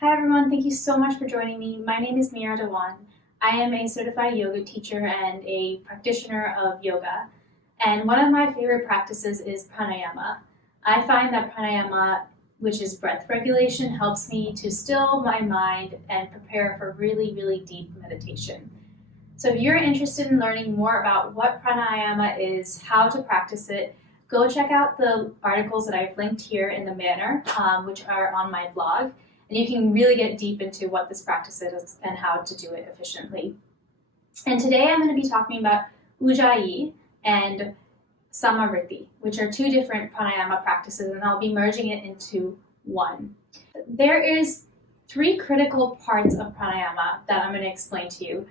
Hi everyone, thank you so much for joining me. My name is Mira Dewan. I am a certified yoga teacher and a practitioner of yoga. And one of my favorite practices is pranayama. I find that pranayama, which is breath regulation, helps me to still my mind and prepare for really, really deep meditation. So if you're interested in learning more about what pranayama is, how to practice it, go check out the articles that I've linked here in the banner, which are on my blog. And you can really get deep into what this practice is and how to do it efficiently. And today I'm going to be talking about Ujjayi and Vritti, which are two different pranayama practices, and I'll be merging it into one. There is three critical parts of pranayama that I'm going to explain to you.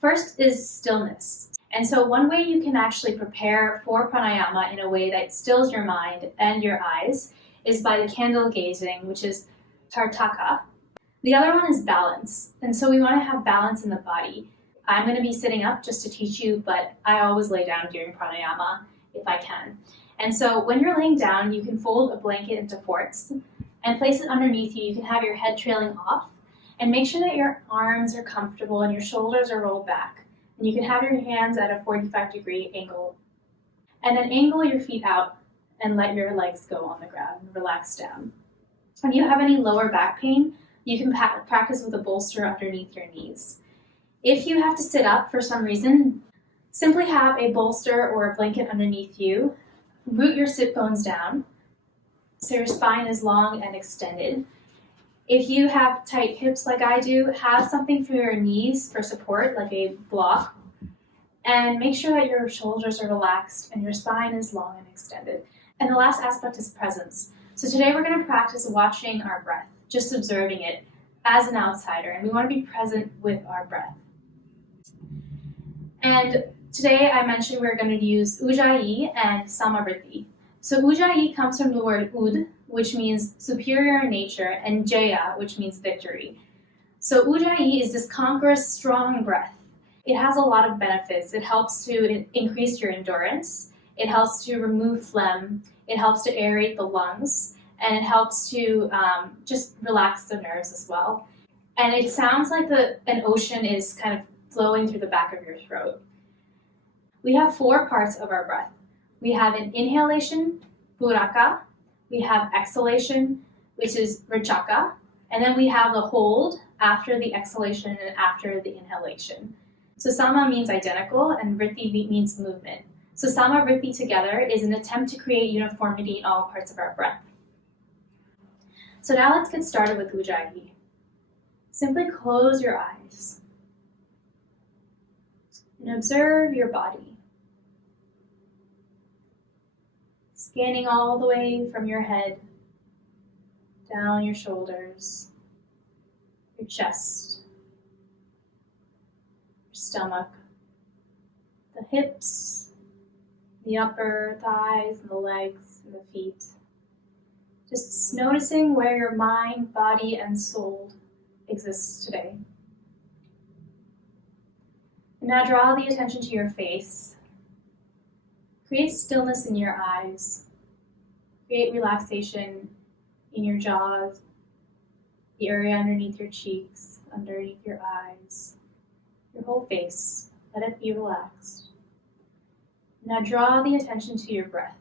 First is stillness. And so one way you can actually prepare for pranayama in a way that stills your mind and your eyes is by the candle gazing, which is tartaka. The other one is balance. And so we want to have balance in the body. I'm going to be sitting up just to teach you, but I always lay down during pranayama if I can. And so when you're laying down, you can fold a blanket into fourths and place it underneath you. You can have your head trailing off and make sure that your arms are comfortable and your shoulders are rolled back. And you can have your hands at a 45-degree angle. And then angle your feet out and let your legs go on the ground and relax down. If you have any lower back pain, you can practice with a bolster underneath your knees. If you have to sit up for some reason, simply have a bolster or a blanket underneath you. Root your sit bones down so your spine is long and extended. If you have tight hips like I do, have something for your knees for support, like a block. And make sure that your shoulders are relaxed and your spine is long and extended. And the last aspect is presence. So today we're going to practice watching our breath, just observing it as an outsider, and we want to be present with our breath. And today I mentioned we're going to use Ujjayi and Vritti. So Ujjayi comes from the word ud, which means superior in nature, and jaya, which means victory. So Ujjayi is this conqueror's strong breath. It has a lot of benefits. It helps to increase your endurance. It helps to remove phlegm. It helps to aerate the lungs, and it helps to just relax the nerves as well. And it sounds like an ocean is kind of flowing through the back of your throat. We have four parts of our breath. We have an inhalation, puraka. We have exhalation, which is rachaka. And then we have the hold after the exhalation and after the inhalation. So sama means identical, and vritti means movement. So sama vritti together is an attempt to create uniformity in all parts of our breath. So now let's get started with Ujjayi. Simply close your eyes and observe your body. Scanning all the way from your head, down your shoulders, your chest, your stomach, the hips, the upper thighs, and the legs, and the feet. Just noticing where your mind, body, and soul exists today. And now draw the attention to your face. Create stillness in your eyes. Create relaxation in your jaws, the area underneath your cheeks, underneath your eyes, your whole face. Let it be relaxed. Now draw the attention to your breath.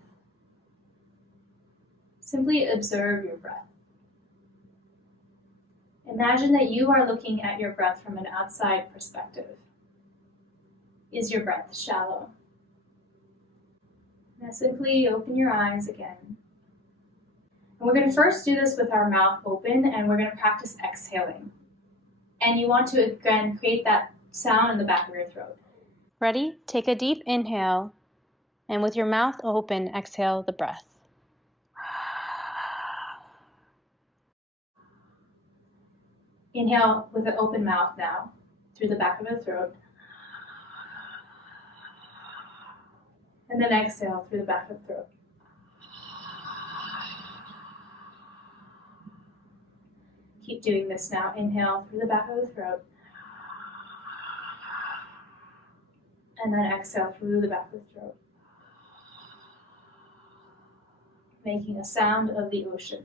Simply observe your breath. Imagine that you are looking at your breath from an outside perspective. Is your breath shallow? Now simply open your eyes again. And we're going to first do this with our mouth open, and we're going to practice exhaling. And you want to, again, create that sound in the back of your throat. Ready? Take a deep inhale, and with your mouth open, exhale the breath. Inhale with an open mouth now, through the back of the throat. And then exhale through the back of the throat. Keep doing this now. Inhale through the back of the throat. And then exhale through the back of the throat. Making a sound of the ocean.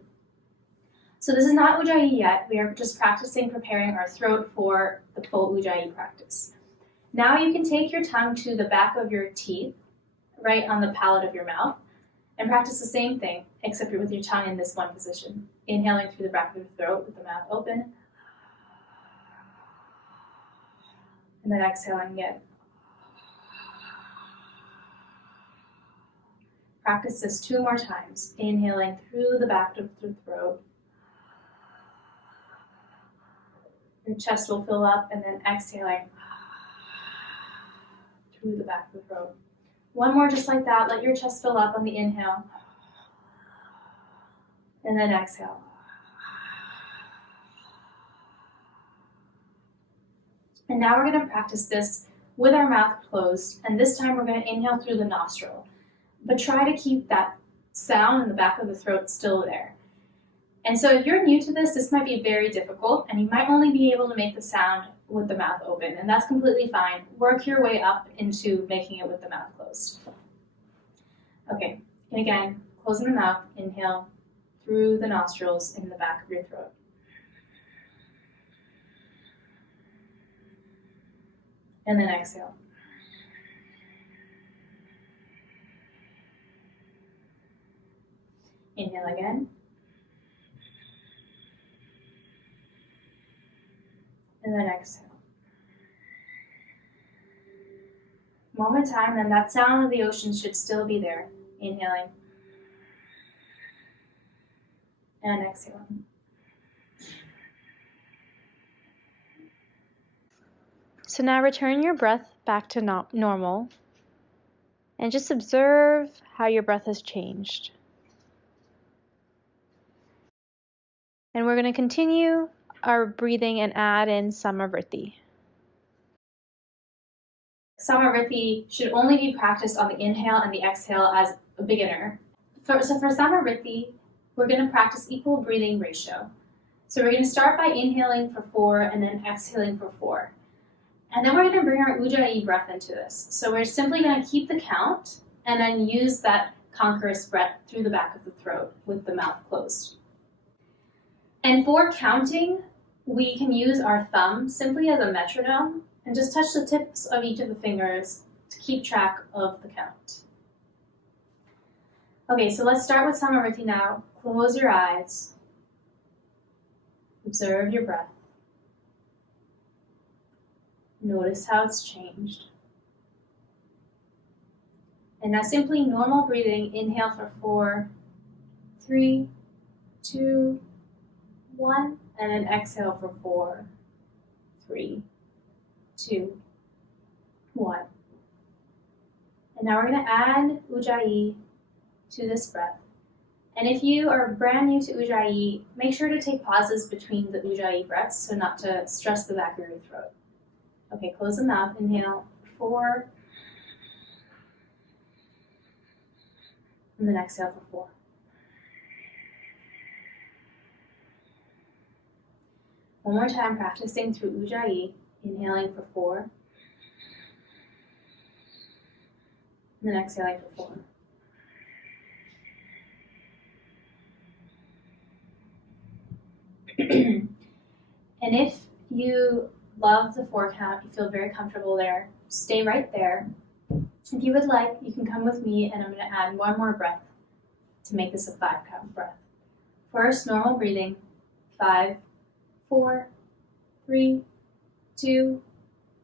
So this is not Ujjayi yet. We are just practicing preparing our throat for the full Ujjayi practice. Now you can take your tongue to the back of your teeth, right on the palate of your mouth, and practice the same thing, except with your tongue in this one position. Inhaling through the back of your throat with the mouth open, and then exhaling again. Practice this 2 more times, inhaling through the back of the throat. Your chest will fill up, and then exhaling through the back of the throat. One more just like that. Let your chest fill up on the inhale, and then exhale. And now we're going to practice this with our mouth closed, and this time we're going to inhale through the nostril. But try to keep that sound in the back of the throat still there. And so if you're new to this, this might be very difficult, and you might only be able to make the sound with the mouth open, and that's completely fine. Work your way up into making it with the mouth closed. Okay, and again, closing the mouth, inhale through the nostrils in the back of your throat. And then exhale. Inhale again. And then exhale. One more time, and that sound of the ocean should still be there. Inhaling. And exhaling. So now return your breath back to normal and just observe how your breath has changed. And we're going to continue our breathing and add in Vritti. Vritti should only be practiced on the inhale and the exhale as a beginner. So for Vritti, we're going to practice equal breathing ratio. So we're going to start by inhaling for 4 and then exhaling for 4. And then we're going to bring our Ujjayi breath into this. So we're simply going to keep the count and then use that conquerors breath through the back of the throat with the mouth closed. And for counting, we can use our thumb simply as a metronome and just touch the tips of each of the fingers to keep track of the count. Okay, so let's start with Vritti now. Close your eyes. Observe your breath. Notice how it's changed. And now simply normal breathing. Inhale for 4, 3, 2, 1, and then exhale for 4, 3, 2, 1. And now we're going to add Ujjayi to this breath. And if you are brand new to Ujjayi, make sure to take pauses between the Ujjayi breaths so not to stress the back of your throat. Okay, close the mouth, inhale, 4, and then exhale for 4. One more time, practicing through Ujjayi, inhaling for 4, and then exhaling for 4. And if you love the 4 count, you feel very comfortable there, stay right there. If you would like, you can come with me, and I'm going to add one more breath to make this a 5 count breath. First, normal breathing, 5, 4, 3, 2,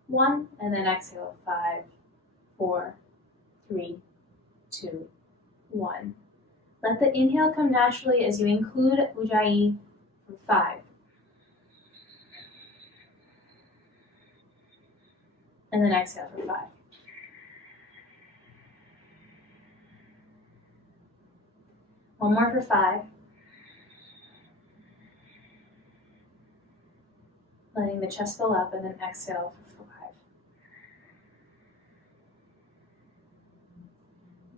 1, and then exhale, 5, 4, 3, 2, 1. Let the inhale come naturally as you include Ujjayi for 5. And then exhale for 5. One more for 5. Letting the chest fill up, and then exhale for 5.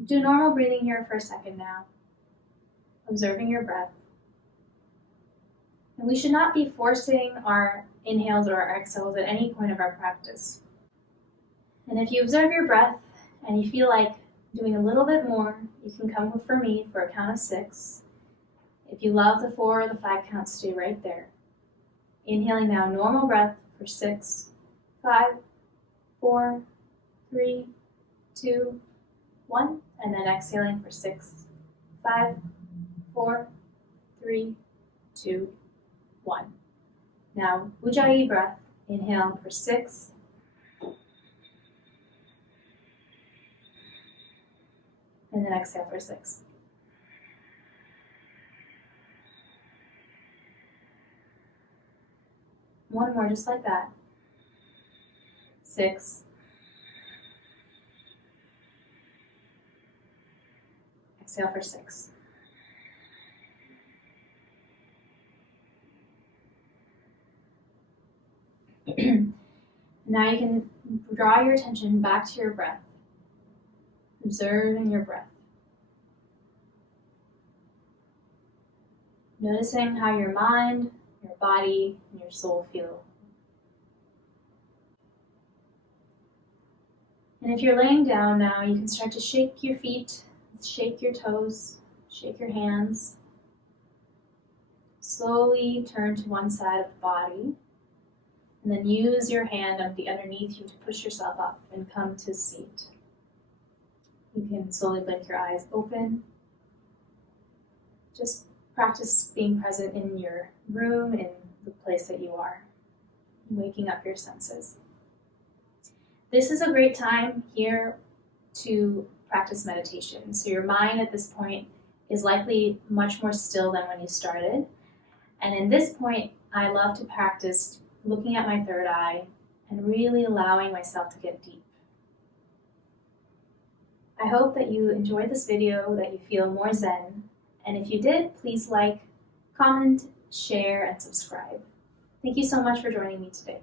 Do normal breathing here for a second now, observing your breath. And we should not be forcing our inhales or our exhales at any point of our practice. And if you observe your breath and you feel like doing a little bit more, you can come for me for a count of 6. If you love the 4 or the 5 count, stay right there. Inhaling now, normal breath for 6, 5, 4, 3, 2, 1, and then exhaling for 6, 5, 4, 3, 2, 1. Now, Ujjayi breath. Inhale for 6, and then exhale for 6. One more, just like that. 6. Exhale for 6. Now you can draw your attention back to your breath, observing your breath. Noticing how your mind, your body, and your soul feel. And if you're laying down now, you can start to shake your feet, shake your toes, shake your hands. Slowly turn to one side of the body, and then use your hand underneath you to push yourself up and come to seat. You can slowly blink your eyes open. Just practice being present in your room, in the place that you are, waking up your senses. This is a great time here to practice meditation. So your mind at this point is likely much more still than when you started. And in this point, I love to practice looking at my third eye and really allowing myself to get deep. I hope that you enjoyed this video, that you feel more zen. And if you did, please like, comment, share, and subscribe. Thank you so much for joining me today.